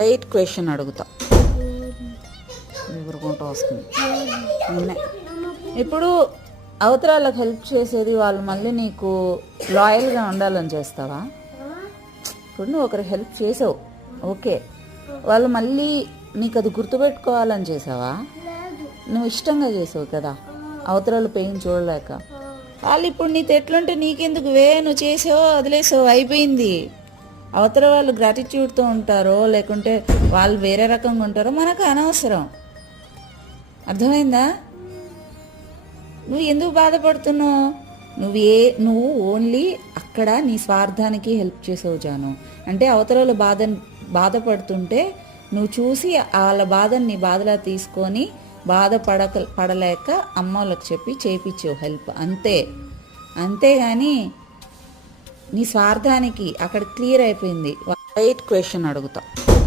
Right question అడుగుతా, ఎగురుకుంటూ వస్తుంది. ఇప్పుడు అవతరాలకు హెల్ప్ చేసేది వాళ్ళు మళ్ళీ నీకు లాయల్గా ఉండాలని చేస్తావా? ఇప్పుడు నువ్వు ఒకరికి హెల్ప్ చేసావు, ఓకే, వాళ్ళు మళ్ళీ నీకు అది గుర్తుపెట్టుకోవాలని చేసావా? నువ్వు ఇష్టంగా చేసావు కదా, అవతరాలు పెయిన్ చూడలేక. వాళ్ళు ఇప్పుడు నీతో ఎట్లుంటే నీకెందుకు నువ్వు చేసావో వదిలేసావు, అయిపోయింది. అవతల వాళ్ళు గ్రాటిట్యూడ్తో ఉంటారో లేకుంటే వాళ్ళు వేరే రకంగా ఉంటారో మనకు అనవసరం. అర్థమైందా? నువ్వు ఎందుకు బాధపడుతున్నావు? నువ్వు ఓన్లీ అక్కడ నీ స్వార్థానికి హెల్ప్ చేసావు జాను. అంటే అవతల వాళ్ళు బాధపడుతుంటే నువ్వు చూసి వాళ్ళ బాధని నీ బాధలా తీసుకొని పడలేక అమ్మ వాళ్ళకి చెప్పి చేయించావు హెల్ప్, అంతేగాని నీ స్వార్థానికి అక్కడ క్లియర్ అయిపోయింది. రైట్ క్వశ్చన్ అడుగుతా.